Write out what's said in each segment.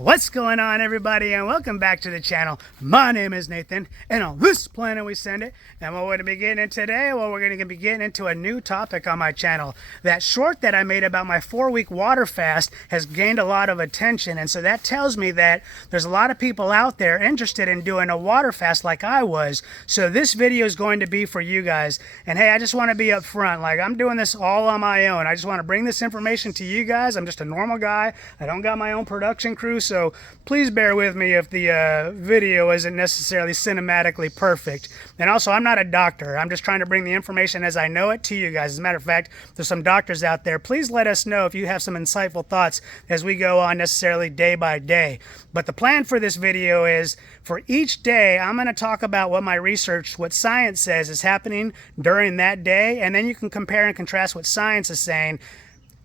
What's going on, everybody, and welcome back to the channel. My name is Nathan, and on this planet we send it. And what we're going to be getting into today, well, we're going to be getting into a new topic on my channel. That short that I made about my 4-week water fast has gained a lot of attention, and so that tells me that there's a lot of people out there interested in doing a water fast like I was. So this video is going to be for you guys. And hey, I just want to be upfront. Like, I'm doing this all on my own. I just want to bring this information to you guys. I'm just a normal guy. I don't got my own production crew. So please bear with me if the video isn't necessarily cinematically perfect. And also, I'm not a doctor. I'm just trying to bring the information as I know it to you guys. As a matter of fact, there's some doctors out there. Please let us know if you have some insightful thoughts as we go on necessarily day by day. But the plan for this video is for each day, I'm going to talk about what my research, what science says is happening during that day. And then you can compare and contrast what science is saying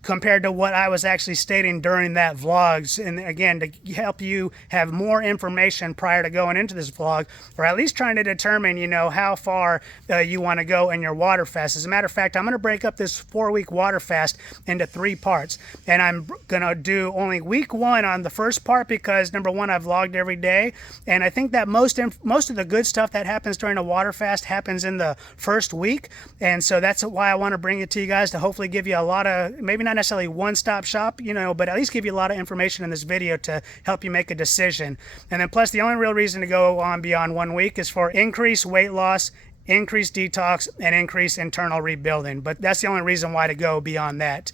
compared to what I was actually stating during that vlog. And again, to help you have more information prior to going into this vlog, or at least trying to determine, you know, how far you want to go in your water fast. As a matter of fact, I'm going to break up this 4-week water fast into 3 parts. And I'm going to do only week 1 on the first part because, number one, I've vlogged every day. And I think that most of the good stuff that happens during a water fast happens in the first week. And so that's why I want to bring it to you guys, to hopefully give you a lot of, maybe not necessarily one-stop shop, you know, but at least give you a lot of information in this video to help you make a decision. And then plus, the only real reason to go on beyond 1 week is for increased weight loss, increased detox, and increased internal rebuilding. But that's the only reason why to go beyond that.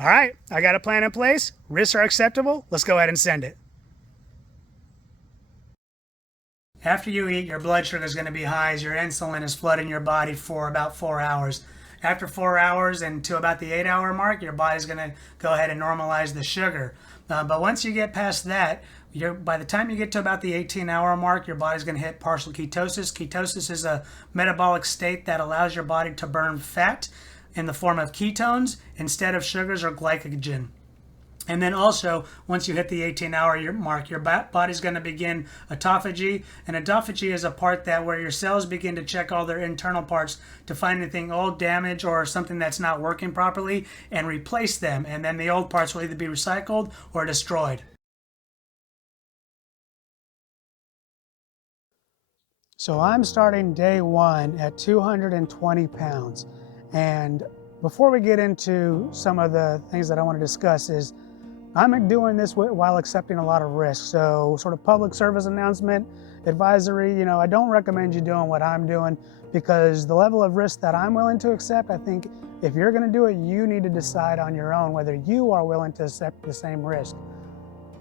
All right, I got a plan in place. Risks are acceptable. Let's go ahead and send it. After you eat, your blood sugar is going to be high as your insulin is flooding your body for about 4 hours. After 4 hours and to about the 8-hour mark, your body's going to go ahead and normalize the sugar. But once you get past that, by the time you get to about the 18-hour mark, your body's going to hit partial ketosis. Ketosis is a metabolic state that allows your body to burn fat in the form of ketones instead of sugars or glycogen. And then also, once you hit the 18-hour mark, your body's going to begin autophagy. And autophagy is a part that where your cells begin to check all their internal parts to find anything old, damage, or something that's not working properly and replace them. And then the old parts will either be recycled or destroyed. So I'm starting day 1 at 220 pounds. And before we get into some of the things that I want to discuss is, I'm doing this while accepting a lot of risk. So sort of public service announcement, advisory, you know, I don't recommend you doing what I'm doing because the level of risk that I'm willing to accept, I think if you're going to do it, you need to decide on your own whether you are willing to accept the same risk.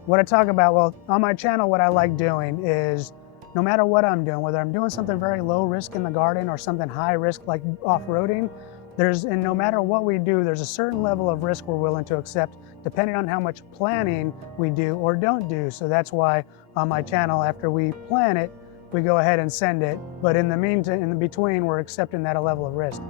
What I talk about, well, on my channel, what I like doing is no matter what I'm doing, whether I'm doing something very low risk in the garden or something high risk like off-roading, and no matter what we do, there's a certain level of risk we're willing to accept depending on how much planning we do or don't do. So that's why on my channel, after we plan it, we go ahead and send it. But in the meantime, in the between, we're accepting that level of risk.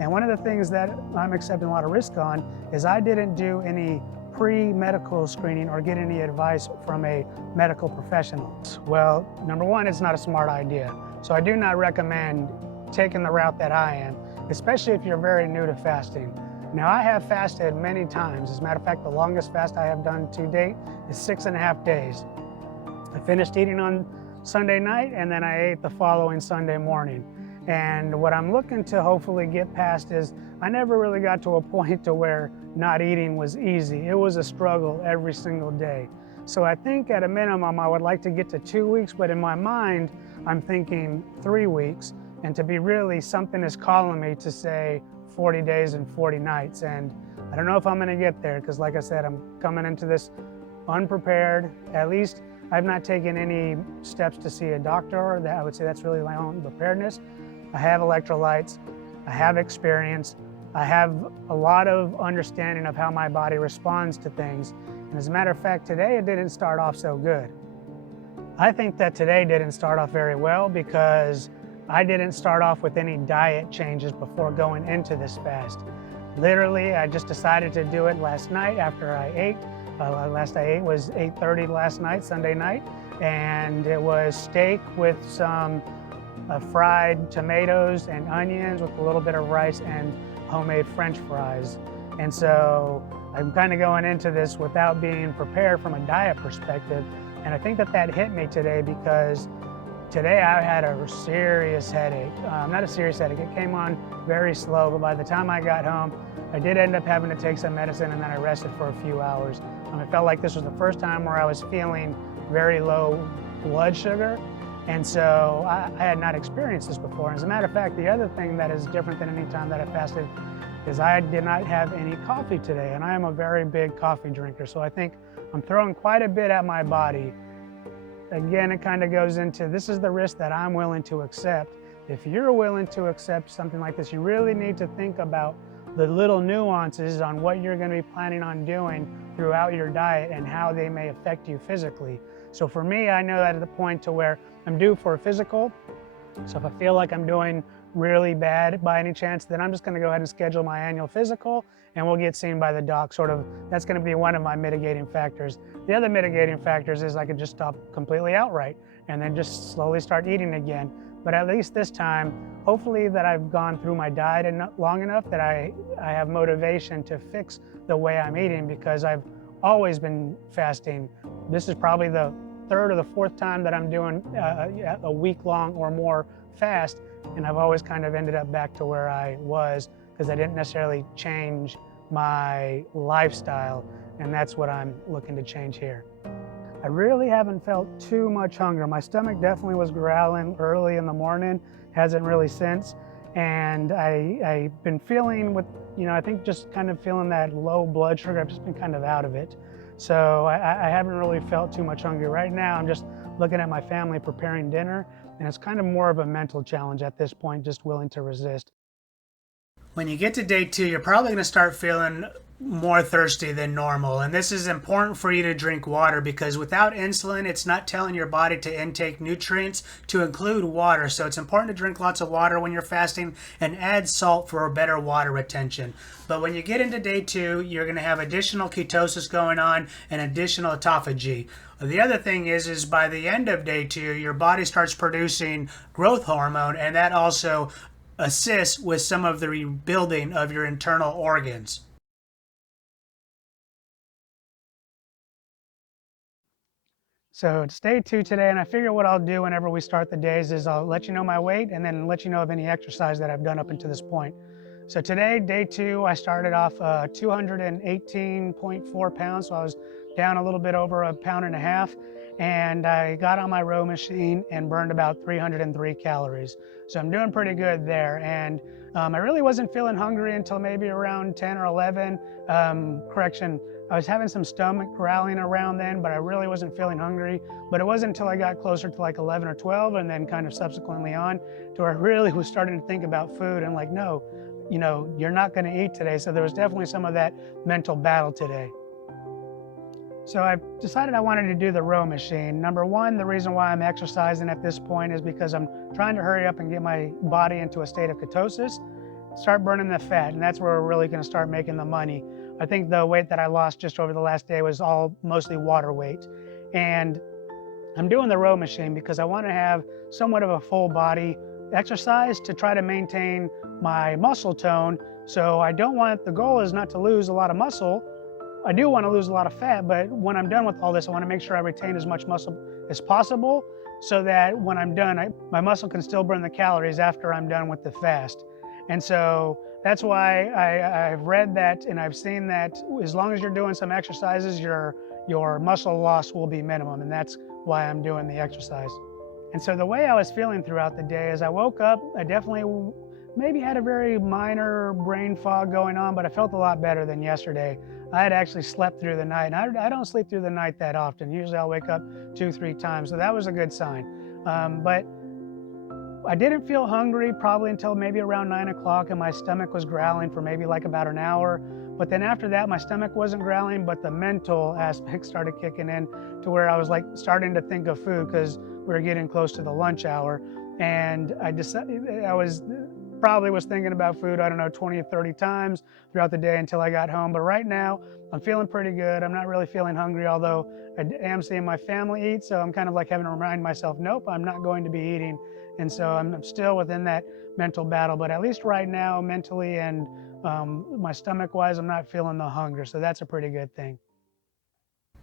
And one of the things that I'm accepting a lot of risk on is I didn't do any pre-medical screening or get any advice from a medical professional. Well, number one, it's not a smart idea. So I do not recommend taking the route that I am, especially if you're very new to fasting. Now, I have fasted many times. As a matter of fact, the longest fast I have done to date is 6.5 days. I finished eating on Sunday night and then I ate the following Sunday morning. And what I'm looking to hopefully get past is I never really got to a point to where not eating was easy. It was a struggle every single day. So I think at a minimum, I would like to get to 2 weeks, but in my mind, I'm thinking 3 weeks. And to be really, something is calling me to say 40 days and 40 nights. And I don't know if I'm gonna get there because like I said, I'm coming into this unprepared. At least I've not taken any steps to see a doctor. That I would say that's really my own preparedness. I have electrolytes, I have experience, I have a lot of understanding of how my body responds to things. And as a matter of fact, today it didn't start off so good. I think that today didn't start off very well because I didn't start off with any diet changes before going into this fast. Literally, I just decided to do it last night after I ate. Last I ate was 8:30 last night, Sunday night, and it was steak with some fried tomatoes and onions with a little bit of rice and homemade French fries. And so I'm kind of going into this without being prepared from a diet perspective. And I think that that hit me today because today I had a serious headache. Not a serious headache, it came on very slow, but by the time I got home, I did end up having to take some medicine and then I rested for a few hours. It felt like this was the first time where I was feeling very low blood sugar. And so I had not experienced this before. As a matter of fact, the other thing that is different than any time that I fasted is I did not have any coffee today. And I am a very big coffee drinker. So I think I'm throwing quite a bit at my body. Again, it kind of goes into, this is the risk that I'm willing to accept. If you're willing to accept something like this, you really need to think about the little nuances on what you're going to be planning on doing throughout your diet and how they may affect you physically. So for me, I know that at the point to where I'm due for a physical. So if I feel like I'm doing really bad by any chance, then I'm just going to go ahead and schedule my annual physical and we'll get seen by the doc. That's going to be one of my mitigating factors. The other mitigating factors is I could just stop completely outright and then just slowly start eating again. But at least this time, hopefully that I've gone through my diet long enough that I have motivation to fix the way I'm eating, because I've always been fasting. This is probably the third or the fourth time that I'm doing a week-long or more fast, and I've always kind of ended up back to where I was because I didn't necessarily change my lifestyle, and that's what I'm looking to change here. I really haven't felt too much hunger. My stomach definitely was growling early in the morning, hasn't really since. And I've been feeling I think just kind of feeling that low blood sugar. I've just been kind of out of it. So I haven't really felt too much hunger. Right now, I'm just looking at my family preparing dinner, and it's kind of more of a mental challenge at this point, just willing to resist. When you get to day 2, you're probably going to start feeling more thirsty than normal. And this is important for you to drink water, because without insulin, it's not telling your body to intake nutrients to include water. So it's important to drink lots of water when you're fasting and add salt for a better water retention. But when you get into day 2, you're going to have additional ketosis going on and additional autophagy. The other thing is by the end of day 2, your body starts producing growth hormone, and that also assists with some of the rebuilding of your internal organs. So it's day 2 today, and I figure what I'll do whenever we start the days is I'll let you know my weight and then let you know of any exercise that I've done up until this point. So today, day 2, I started off 218.4 pounds, so I was down a little bit over a pound and a half, and I got on my row machine and burned about 303 calories. So I'm doing pretty good there, and I really wasn't feeling hungry until maybe around 10 or 11. I was having some stomach growling around then, but I really wasn't feeling hungry. But it wasn't until I got closer to like 11 or 12 and then kind of subsequently on to where I really was starting to think about food and like, no, you're not going to eat today. So there was definitely some of that mental battle today. So I decided I wanted to do the row machine. Number one, the reason why I'm exercising at this point is because I'm trying to hurry up and get my body into a state of ketosis, start burning the fat, and that's where we're really going to start making the money. I think the weight that I lost just over the last day was all mostly water weight. And I'm doing the row machine because I want to have somewhat of a full body exercise to try to maintain my muscle tone. So the goal is not to lose a lot of muscle. I do want to lose a lot of fat, but when I'm done with all this, I want to make sure I retain as much muscle as possible so that when I'm done, my muscle can still burn the calories after I'm done with the fast. And so that's why I've read that and I've seen that as long as you're doing some exercises, your muscle loss will be minimum, and that's why I'm doing the exercise. And so the way I was feeling throughout the day is I woke up, I definitely maybe had a very minor brain fog going on, but I felt a lot better than yesterday. I had actually slept through the night, and I don't sleep through the night that often. Usually I'll wake up 2-3 times, so that was a good sign. But I didn't feel hungry probably until maybe around 9 o'clock, and my stomach was growling for maybe like about an hour. But then after that, my stomach wasn't growling, but the mental aspect started kicking in to where I was like starting to think of food because we were getting close to the lunch hour. And I decided probably was thinking about food, I don't know, 20 or 30 times throughout the day until I got home. But right now, I'm feeling pretty good. I'm not really feeling hungry, although I am seeing my family eat. So I'm kind of like having to remind myself, nope, I'm not going to be eating. And so I'm still within that mental battle. But at least right now, mentally and my stomach-wise, I'm not feeling the hunger, so that's a pretty good thing.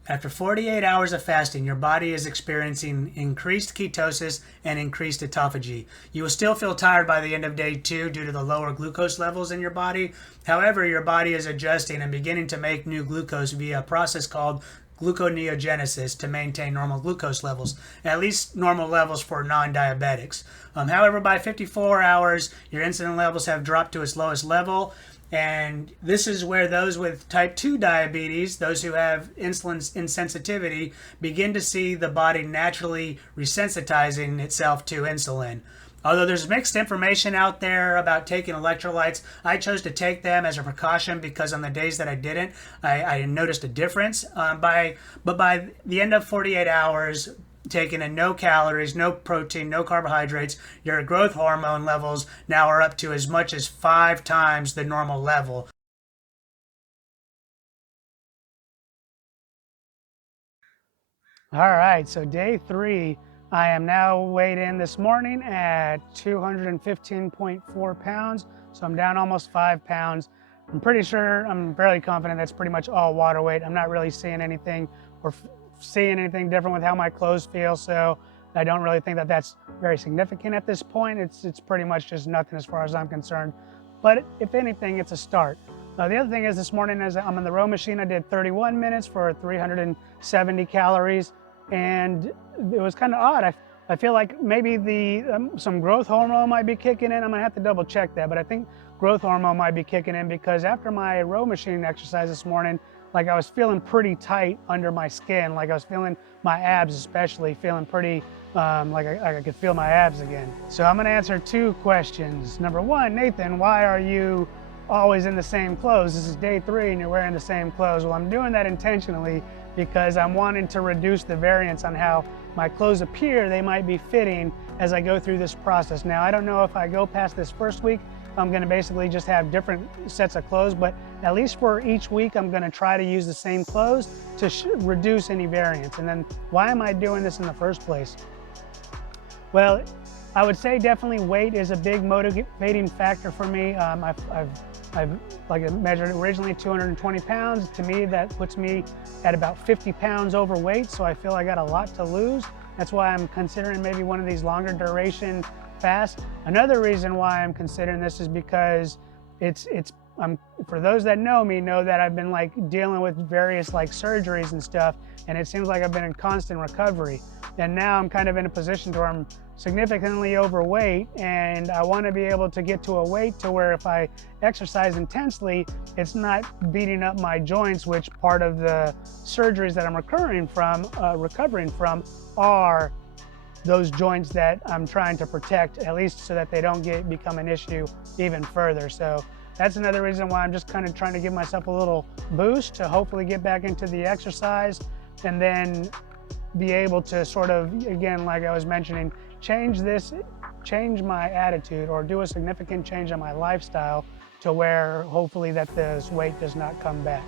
After 48 hours of fasting, your body is experiencing increased ketosis and increased autophagy. You will still feel tired by the end of day 2 due to the lower glucose levels in your body. However, your body is adjusting and beginning to make new glucose via a process called gluconeogenesis to maintain normal glucose levels, at least normal levels for non-diabetics. However, by 54 hours, your insulin levels have dropped to its lowest level. And this is where those with type 2 diabetes, those who have insulin insensitivity, begin to see the body naturally resensitizing itself to insulin. Although there's mixed information out there about taking electrolytes, I chose to take them as a precaution because on the days that I didn't, I noticed a difference. But by the end of 48 hours, taking in no calories, no protein, no carbohydrates, your growth hormone levels now are up to as much as 5 times the normal level. All right, so day 3, I am now weighed in this morning at 215.4 pounds, so I'm down almost 5 pounds. I'm fairly confident that's pretty much all water weight. I'm not really seeing anything different with how my clothes feel, so I don't really think that that's very significant at this point. It's pretty much just nothing as far as I'm concerned. But if anything, it's a start. The other thing is this morning as I'm on the row machine, I did 31 minutes for 370 calories, and it was kind of odd. I feel like maybe some growth hormone might be kicking in. I'm gonna have to double check that, but I think growth hormone might be kicking in because after my row machine exercise this morning, like I was feeling pretty tight under my skin. Like I was feeling my abs especially, feeling pretty, like I could feel my abs again. So I'm gonna answer 2 questions. Number 1, Nathan, why are you always in the same clothes? This is day 3 and you're wearing the same clothes. Well, I'm doing that intentionally because I'm wanting to reduce the variance on how my clothes appear they might be fitting as I go through this process. Now, I don't know if I go past this first week, I'm going to basically just have different sets of clothes, but at least for each week, I'm going to try to use the same clothes to reduce any variance. And then why am I doing this in the first place? Well, I would say definitely weight is a big motivating factor for me. I've like I measured originally 220 pounds. To me, that puts me at about 50 pounds overweight, so I feel I got a lot to lose. That's why I'm considering maybe one of these longer duration fasts. Another reason why I'm considering this is because for those that know me know that I've been like dealing with various like surgeries and stuff, and it seems like I've been in constant recovery. And now I'm kind of in a position where I'm significantly overweight, and I want to be able to get to a weight to where if I exercise intensely, it's not beating up my joints, which part of the surgeries that I'm recovering from are those joints that I'm trying to protect, at least so that they don't become an issue even further. So that's another reason why I'm just kind of trying to give myself a little boost to hopefully get back into the exercise and then be able to sort of, again, like I was mentioning, change my attitude or do a significant change in my lifestyle to where hopefully that this weight does not come back.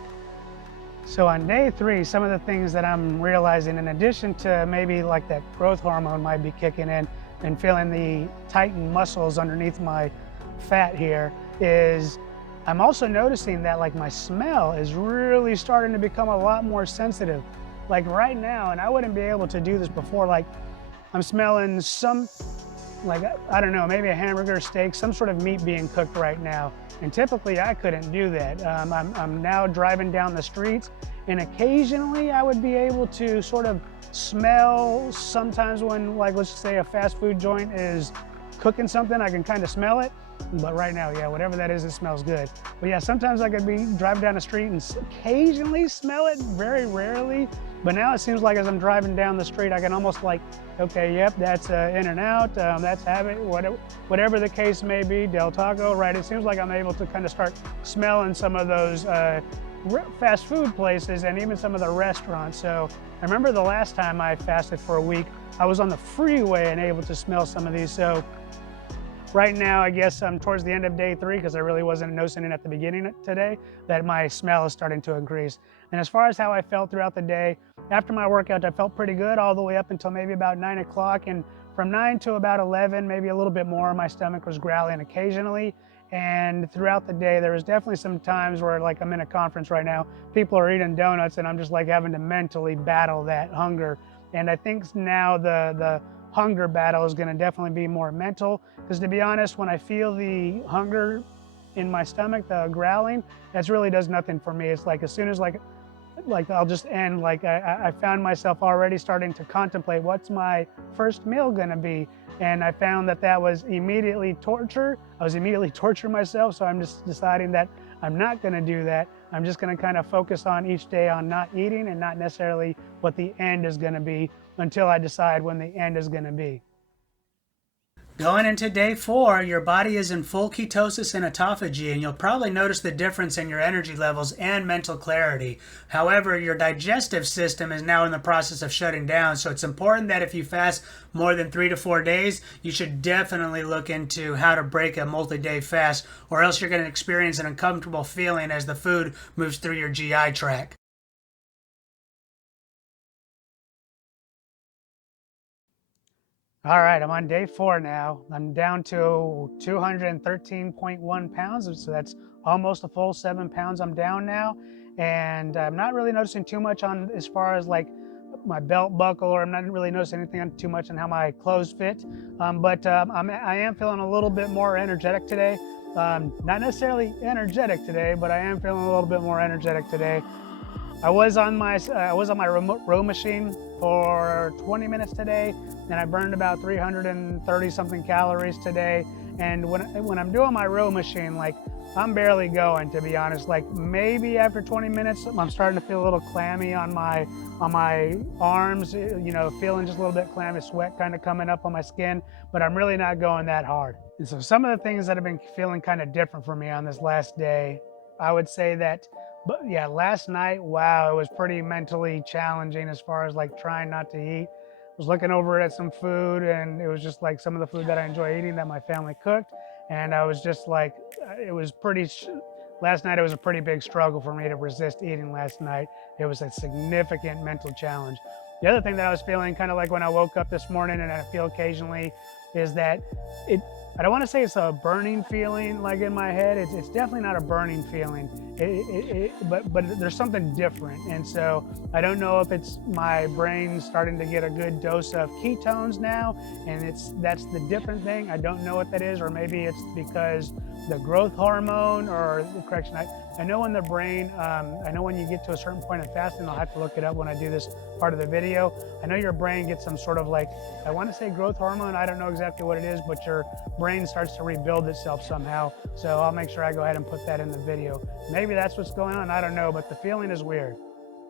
So on day 3, some of the things that I'm realizing, in addition to maybe like that growth hormone might be kicking in and feeling the tightened muscles underneath my fat here, is I'm also noticing that like my smell is really starting to become a lot more sensitive. Like right now, and I wouldn't be able to do this before, like I'm smelling like, I don't know, maybe a hamburger, steak, some sort of meat being cooked right now. And typically I couldn't do that. I'm now driving down the streets, and occasionally I would be able to sort of smell sometimes when, like, let's just say a fast food joint is cooking something, I can kind of smell it. But right now, yeah, whatever that is, it smells good. But yeah, sometimes I could be driving down the street and occasionally smell it, very rarely. But now it seems like as I'm driving down the street, I can almost like, okay, yep, that's In-N-Out, that's Habit, whatever the case may be, Del Taco, right? It seems like I'm able to kind of start smelling some of those fast food places and even some of the restaurants. So I remember the last time I fasted for a week, I was on the freeway and able to smell some of these. So right now, I guess I'm towards the end of day 3 because I really wasn't noticing it at the beginning today, that my smell is starting to increase. And as far as how I felt throughout the day, after my workout, I felt pretty good all the way up until maybe about 9 o'clock. And from 9 to about 11, maybe a little bit more, my stomach was growling occasionally. And throughout the day, there was definitely some times where, like, I'm in a conference right now, people are eating donuts, and I'm just like having to mentally battle that hunger. And I think now the hunger battle is going to definitely be more mental, because to be honest, when I feel the hunger in my stomach, the growling, that really does nothing for me. It's like as soon as like I'll just end, like I found myself already starting to contemplate what's my first meal gonna be. And I found that that was immediately torture. I was immediately torturing myself. So I'm just deciding that I'm not gonna do that. I'm just gonna kind of focus on each day on not eating and not necessarily what the end is gonna be until I decide when the end is gonna be. Going into day 4, your body is in full ketosis and autophagy, and you'll probably notice the difference in your energy levels and mental clarity. However, your digestive system is now in the process of shutting down, so it's important that if you fast more than 3 to 4 days, you should definitely look into how to break a multi-day fast, or else you're going to experience an uncomfortable feeling as the food moves through your GI tract. All right, I'm on day 4 now. I'm down to 213.1 pounds, so that's almost a full 7 pounds I'm down now. And I'm not really noticing too much on as far as like my belt buckle, or I'm not really noticing anything too much on how my clothes fit. But I am feeling a little bit more energetic today. Not necessarily energetic today, but I am feeling a little bit more energetic today. I was on my remote row machine for 20 minutes today, and I burned about 330 something calories today. And when I'm doing my row machine, like, I'm barely going, to be honest. Like, maybe after 20 minutes, I'm starting to feel a little clammy on my arms, you know, feeling just a little bit clammy, sweat kind of coming up on my skin, but I'm really not going that hard. And so some of the things that have been feeling kind of different for me on this last day, I would say that, but yeah, last night, wow, it was pretty mentally challenging as far as like trying not to eat. I was looking over at some food, and it was just like some of the food that I enjoy eating that my family cooked. And I was just like, it was last night it was a pretty big struggle for me to resist eating last night. It was a significant mental challenge. The other thing that I was feeling kind of like when I woke up this morning, and I feel occasionally, is that it, I don't want to say it's a burning feeling like in my head. It's definitely not a burning feeling, but there's something different. And so I don't know if it's my brain starting to get a good dose of ketones now, and that's the different thing. I don't know what that is, or maybe it's because the growth hormone, or correction, I know in the brain, I know when you get to a certain point in fasting, I'll have to look it up when I do this part of the video. I know your brain gets some sort of, like, I want to say growth hormone, I don't know exactly what it is, but your brain starts to rebuild itself somehow. So I'll make sure I go ahead and put that in the video. Maybe that's what's going on, I don't know, but the feeling is weird.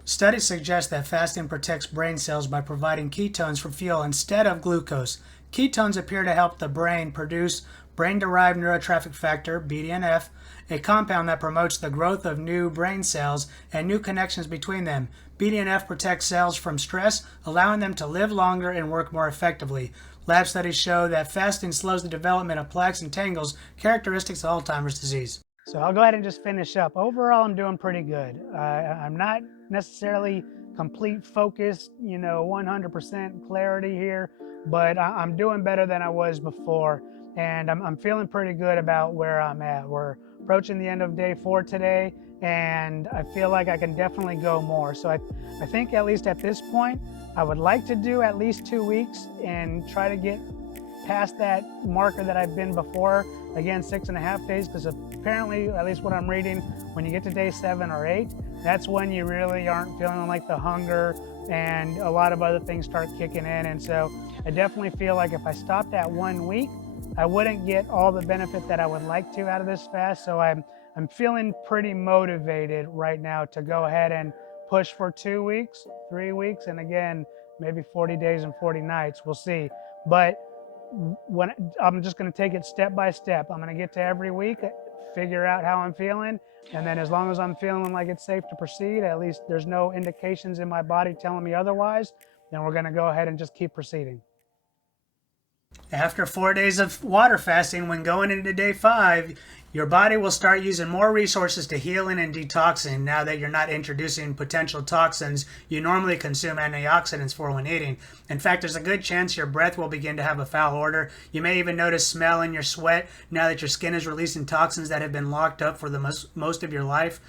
Studies suggest that fasting protects brain cells by providing ketones for fuel instead of glucose. Ketones appear to help the brain produce brain-derived neurotrophic factor, BDNF, a compound that promotes the growth of new brain cells and new connections between them. BDNF protects cells from stress, allowing them to live longer and work more effectively. Lab studies show that fasting slows the development of plaques and tangles, characteristics of Alzheimer's disease. So I'll go ahead and just finish up. Overall, I'm doing pretty good. I'm not necessarily complete focus, 100% clarity here, but I'm doing better than I was before. And I'm feeling pretty good about where I'm at. We're approaching the end of day 4 today, and I feel like I can definitely go more. So I think at least at this point, I would like to do at least 2 weeks and try to get past that marker that I've been before. Again, 6.5 days, because apparently, at least what I'm reading, when you get to day 7 or 8, that's when you really aren't feeling like the hunger, and a lot of other things start kicking in. And so I definitely feel like if I stopped at 1 week, I wouldn't get all the benefit that I would like to out of this fast. So I'm feeling pretty motivated right now to go ahead and push for 2 weeks, 3 weeks, and again, maybe 40 days and 40 nights. We'll see. But when I'm just going to take it step by step. I'm going to get to every week, figure out how I'm feeling, and then as long as I'm feeling like it's safe to proceed, at least there's no indications in my body telling me otherwise, then we're going to go ahead and just keep proceeding. After 4 days of water fasting, when going into day 5, your body will start using more resources to healing and detoxing now that you're not introducing potential toxins you normally consume antioxidants for when eating. In fact, there's a good chance your breath will begin to have a foul odor. You may even notice smell in your sweat now that your skin is releasing toxins that have been locked up for the most of your life.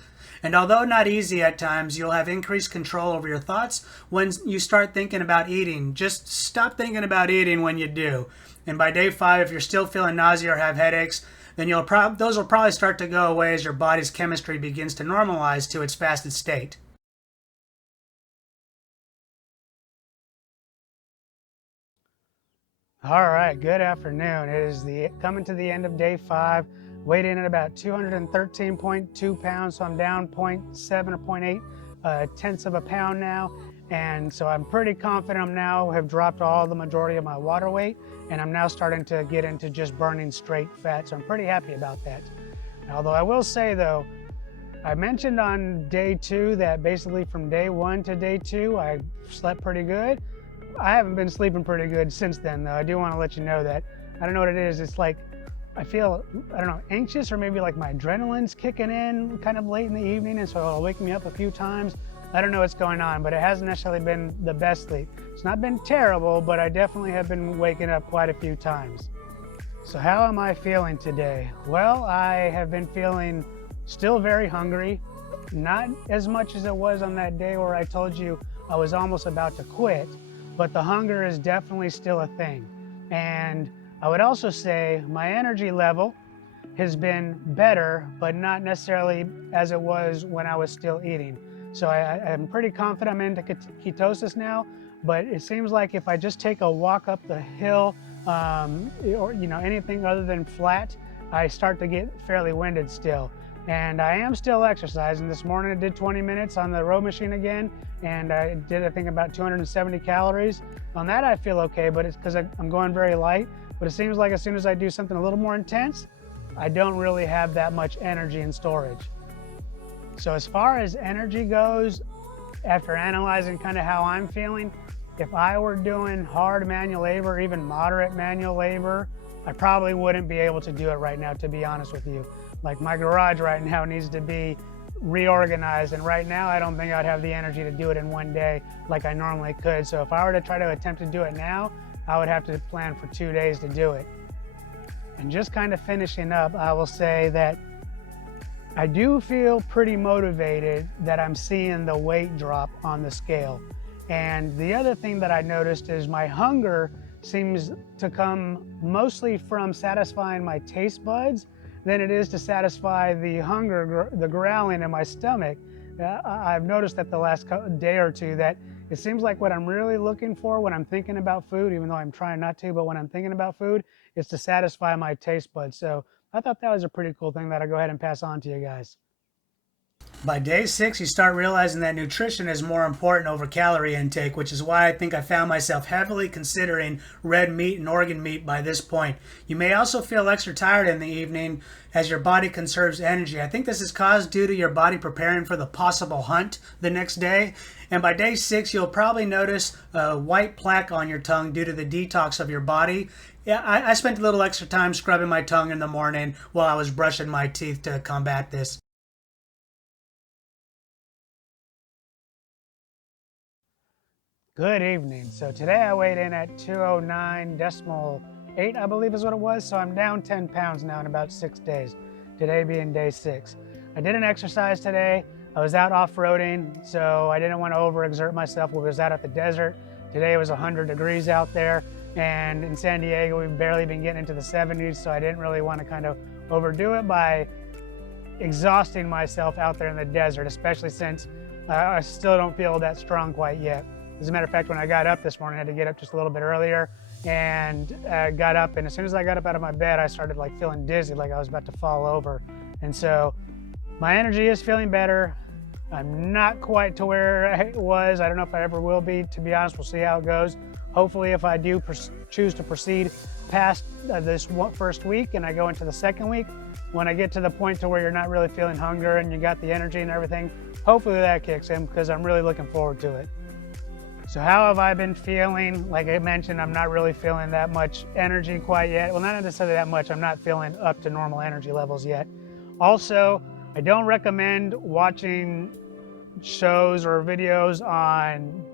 And although not easy at times, you'll have increased control over your thoughts when you start thinking about eating. Just stop thinking about eating when you do. And by day 5, if you're still feeling nausea or have headaches, then those will probably start to go away as your body's chemistry begins to normalize to its fasted state. All right, good afternoon. It is coming to the end of day 5. Weighed in at about 213.2 pounds, so I'm down 0.7 or 0.8 tenths of a pound now. And so I'm pretty confident have dropped all the majority of my water weight, and I'm now starting to get into just burning straight fat. So I'm pretty happy about that. Although I will say though, I mentioned on day 2 that basically from day 1 to day 2, I slept pretty good. I haven't been sleeping pretty good since then though. I do want to let you know that. I don't know what it is. It's like, I feel, I don't know, anxious, or maybe like my adrenaline's kicking in kind of late in the evening, and so it'll wake me up a few times. I don't know what's going on, but it hasn't necessarily been the best sleep. It's not been terrible, but I definitely have been waking up quite a few times. So how am I feeling today? Well, I have been feeling still very hungry, not as much as it was on that day where I told you I was almost about to quit, but the hunger is definitely still a thing. And I would also say my energy level has been better, but not necessarily as it was when I was still eating. So I'm pretty confident I'm into ketosis now, but it seems like if I just take a walk up the hill, or anything other than flat, I start to get fairly winded still. And I am still exercising. This morning I did 20 minutes on the row machine again, and I did, I think, about 270 calories. On that I feel okay, but it's because I'm going very light. But it seems like as soon as I do something a little more intense, I don't really have that much energy in storage. So as far as energy goes, after analyzing kind of how I'm feeling, if I were doing hard manual labor, even moderate manual labor, I probably wouldn't be able to do it right now, to be honest with you. Like my garage right now needs to be reorganized, and right now I don't think I'd have the energy to do it in one day like I normally could. So if I were to try to attempt to do it now, I would have to plan for 2 days to do it. And just kind of finishing up, I will say that I do feel pretty motivated that I'm seeing the weight drop on the scale. And the other thing that I noticed is my hunger seems to come mostly from satisfying my taste buds than it is to satisfy the hunger, the growling in my stomach. I've noticed that the last day or two that it seems like what I'm really looking for when I'm thinking about food, even though I'm trying not to, but when I'm thinking about food, is to satisfy my taste buds. So I thought that was a pretty cool thing that I'll go ahead and pass on to you guys. By day 6, you start realizing that nutrition is more important over calorie intake, which is why I think I found myself heavily considering red meat and organ meat by this point. You may also feel extra tired in the evening as your body conserves energy. I think this is caused due to your body preparing for the possible hunt the next day. And by day 6, you'll probably notice a white plaque on your tongue due to the detox of your body. Yeah, I spent a little extra time scrubbing my tongue in the morning while I was brushing my teeth to combat this. Good evening. So today I weighed in at 209.8, I believe is what it was. So I'm down 10 pounds now in about 6 days, today being day 6. I did an exercise today. I was out off-roading, so I didn't want to overexert myself. We was out at the desert. Today it was 100 degrees out there, and in San Diego we've barely been getting into the 70s, so I didn't really want to kind of overdo it by exhausting myself out there in the desert, especially since I still don't feel that strong quite yet. As a matter of fact, when I got up this morning, I had to get up just a little bit earlier, and got up, and as soon as I got up out of my bed, I started like feeling dizzy, like I was about to fall over. And so my energy is feeling better. I'm not quite to where I was. I don't know if I ever will be, to be honest. We'll see how it goes. Hopefully, if I do choose to proceed past this first week and I go into the second week, when I get to the point to where you're not really feeling hunger and you got the energy and everything, hopefully that kicks in, because I'm really looking forward to it. So how have I been feeling? Like I mentioned, I'm not really feeling that much energy quite yet. Well, not necessarily that much. I'm not feeling up to normal energy levels yet. Also, I don't recommend watching shows or videos on,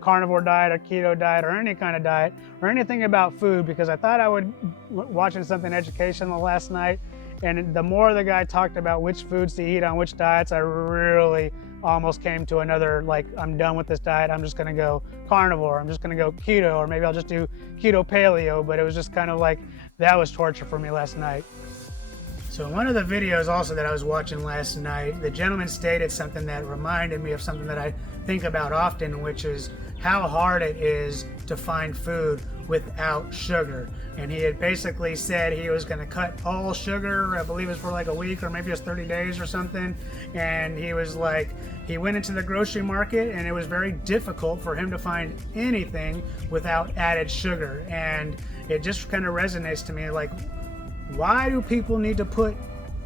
carnivore diet or keto diet or any kind of diet or anything about food, because I thought I would watching something educational last night, and the more the guy talked about which foods to eat on which diets, I really almost came to another, like, I'm done with this diet, I'm just gonna go carnivore, I'm just gonna go keto, or maybe I'll just do keto paleo. But it was just kind of like, that was torture for me last night. So in one of the videos also that I was watching last night, the gentleman stated something that reminded me of something that I think about often, which is how hard it is to find food without sugar. And he had basically said he was going to cut all sugar, I believe it was for like a week or maybe it was 30 days or something. And he was like, he went into the grocery market and it was very difficult for him to find anything without added sugar. And it just kind of resonates to me, like, why do people need to put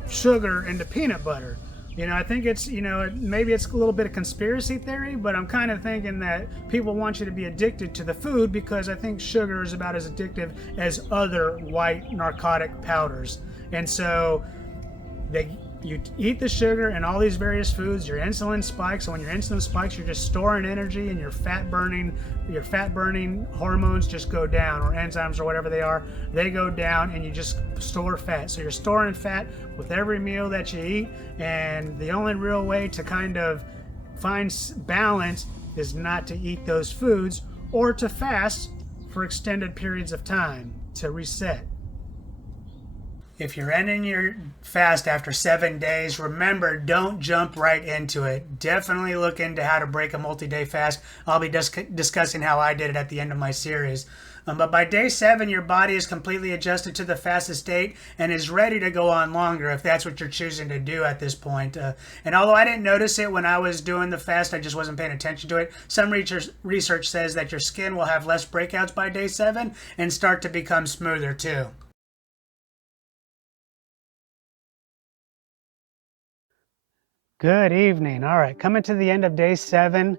sugar into peanut butter? I think it's, maybe it's a little bit of conspiracy theory, but I'm kind of thinking that people want you to be addicted to the food, because I think sugar is about as addictive as other white narcotic powders. And so you eat the sugar and all these various foods, your insulin spikes, and when your insulin spikes, you're just storing energy, and your fat burning hormones just go down, or enzymes or whatever they are, they go down, and you just store fat. So you're storing fat with every meal that you eat, and the only real way to kind of find balance is not to eat those foods, or to fast for extended periods of time to reset. If you're ending your fast after 7 days, remember, don't jump right into it. Definitely look into how to break a multi-day fast. I'll be discussing how I did it at the end of my series. But by day 7, your body is completely adjusted to the fasted state and is ready to go on longer if that's what you're choosing to do at this point. And although I didn't notice it when I was doing the fast, I just wasn't paying attention to it. Some research says that your skin will have less breakouts by day 7 and start to become smoother too. Good evening. All right, coming to the end of day 7,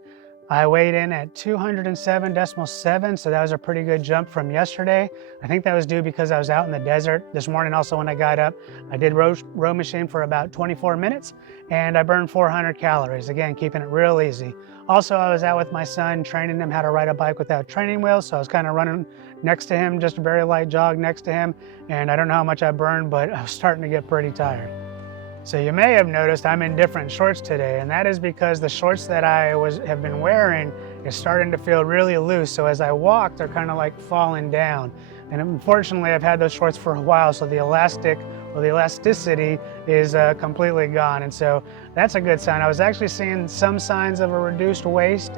I weighed in at 207.7, so that was a pretty good jump from yesterday. I think that was due because I was out in the desert. This morning also when I got up, I did row machine for about 24 minutes, and I burned 400 calories, again, keeping it real easy. Also, I was out with my son, training him how to ride a bike without training wheels, so I was kind of running next to him, just a very light jog next to him, and I don't know how much I burned, but I was starting to get pretty tired. So you may have noticed I'm in different shorts today, and that is because the shorts that I have been wearing is starting to feel really loose. So as I walk, they're kind of like falling down. And unfortunately, I've had those shorts for a while, so the elasticity is completely gone. And so that's a good sign. I was actually seeing some signs of a reduced waist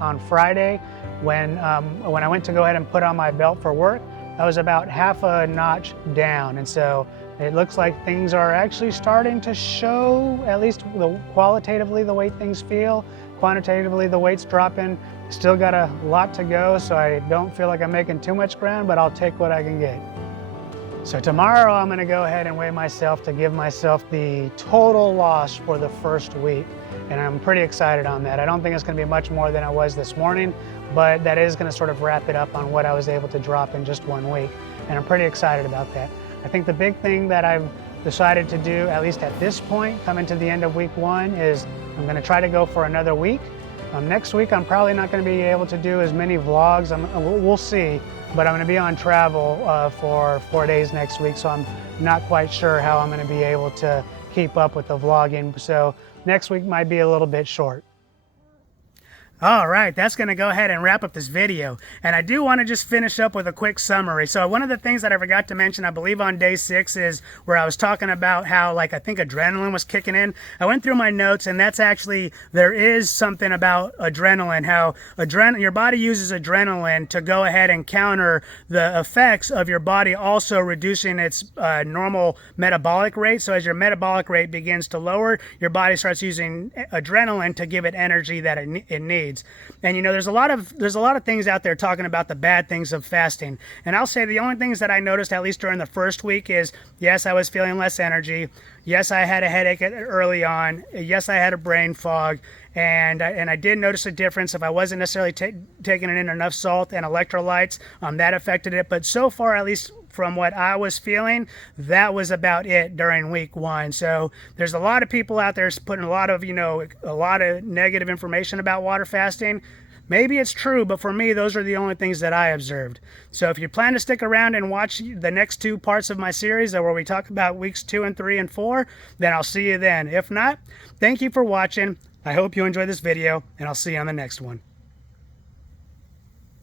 on Friday when I went to go ahead and put on my belt for work. I was about half a notch down, and so it looks like things are actually starting to show, at least qualitatively, the way things feel. Quantitatively, the weight's dropping. Still got a lot to go, so I don't feel like I'm making too much ground, but I'll take what I can get. So tomorrow I'm gonna go ahead and weigh myself to give myself the total loss for the first week, and I'm pretty excited on that. I don't think it's gonna be much more than I was this morning, but that is gonna sort of wrap it up on what I was able to drop in just 1 week, and I'm pretty excited about that. I think the big thing that I've decided to do, at least at this point, coming to the end of week 1, is I'm gonna try to go for another week. Next week, I'm probably not gonna be able to do as many vlogs. We'll see, but I'm gonna be on travel for 4 days next week, so I'm not quite sure how I'm gonna be able to keep up with the vlogging. So next week might be a little bit short. All right, that's going to go ahead and wrap up this video. And I do want to just finish up with a quick summary. So one of the things that I forgot to mention, I believe on day 6, is where I was talking about how, I think adrenaline was kicking in. I went through my notes, and that's actually, there is something about adrenaline, how your body uses adrenaline to go ahead and counter the effects of your body also reducing its normal metabolic rate. So as your metabolic rate begins to lower, your body starts using adrenaline to give it energy that it needs. needs. And you know, there's a lot of things out there talking about the bad things of fasting. And I'll say the only things that I noticed, at least during the first week, is yes, I was feeling less energy. Yes, I had a headache early on. Yes, I had a brain fog. And I did notice a difference if I wasn't necessarily taking in enough salt and electrolytes. That affected it. But so far, at least from what I was feeling, that was about it during week 1. So there's a lot of people out there putting a lot of negative information about water fasting. Maybe it's true, but for me, those are the only things that I observed. So if you plan to stick around and watch the next 2 parts of my series where we talk about weeks 2 and 3 and 4, then I'll see you then. If not, thank you for watching. I hope you enjoyed this video, and I'll see you on the next one.